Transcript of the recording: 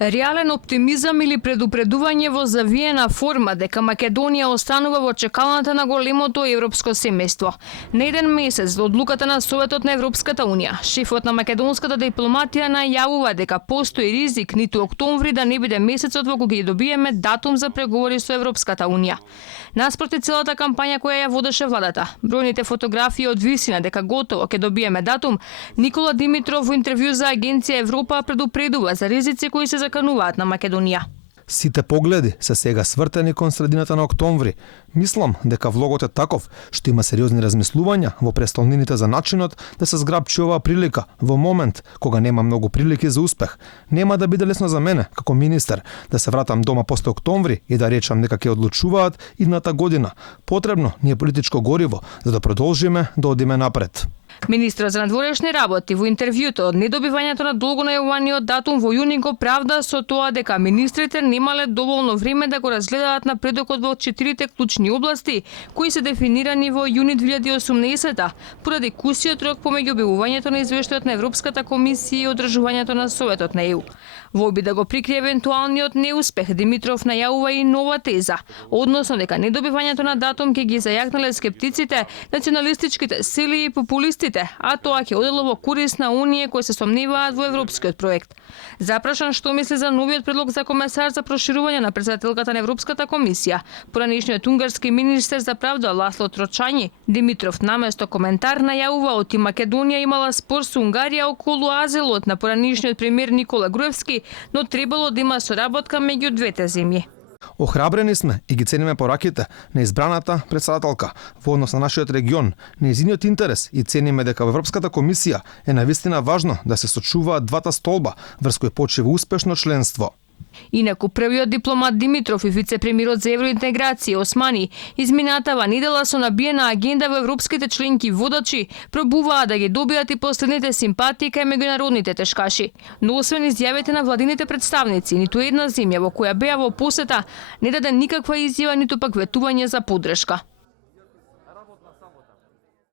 Реален оптимизам или предупредување во завиена форма дека Македонија останува во чекалната на големото европско семејство. На еден месец до одлуката на Советот на Европската Унија, шефот на македонската дипломатија најавува дека постои ризик ниту октомври да не биде месецот во кој ќе добиеме датум за преговори со Европската Унија. Наспроти целата кампања која ја водеше владата, бројните фотографии од висина дека готово ќе добиеме датум, Никола Димитров во интервју за агенција Европа предупредува за ризици кои се закануваат на Македонија. Сите погледи се сега свртени кон средината на октомври. Мислам дека влогот е таков што има сериозни размислувања во престолнините за начинот да се зграбчи оваа прилика во момент кога нема многу прилики за успех. Нема да биде лесно за мене како министер да се вратам дома после октомври и да речам дека ќе одлучуваат идната година. Потребно ни е политичко гориво за да продолжиме да одиме напред. Министрот за надворешни работи во интервјуто од недобивањето на долго најавуваниот датум во јуни го правда со тоа дека министрите немале доволно време да го разгледаат напредокот во 4 клучни области кои се дефинирани во јуни 2018 поради кусиот рок помеѓу објавувањето на извештајот на Европската комисија и одржувањето на Советот на ЕУ. Во обид да го прикрие евентуалниот неуспех, Димитров најавува и нова теза, односно дека недобивањето на датум ќе ги зајакнале скептиците, националистичките сили и популистите, а тоа ќе одело во корист на оние кои се сомневаат во европскиот проект. Запрашан што мисли за новиот предлог за комесар за проширување на претседателката на Европската комисија, поранишниот унгарски министер за правда Ласло Трочањи, Димитров наместо коментар најавува оти Македонија имала спор со Унгарија околу азилот на поранишниот премиер Никола Груевски, но требало да има соработка меѓу двете земји. Охрабрени сме и ги цениме пораките на избраната претседателка во однос на нашиот регион, нејзиниот интерес и цениме дека во Европската комисија е навистина важно да се сочуваат двата столба врз кои почива успешно членство. Инаку првиот дипломат Димитров и вице-премиерот за евроинтеграција Османи изминатава недела со набиена агенда во европските членки водачи пробуваа да ги добијат и последните симпатии кај меѓународните тешкаши. Но освен изјавите на владините представници, ниту една земја во која беа во посета не даде никаква изјава ниту пак ветување за поддршка.